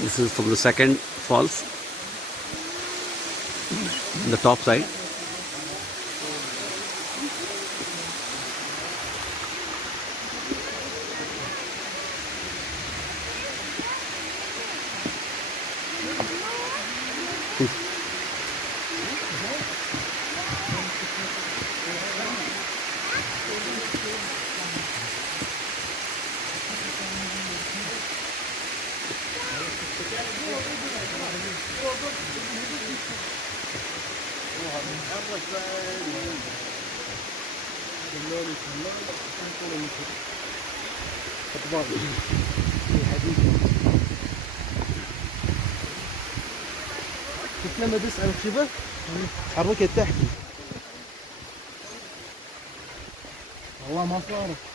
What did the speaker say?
This is from the second falls, the top side. لما تسأل كذا تحركت تحت والله ما صارت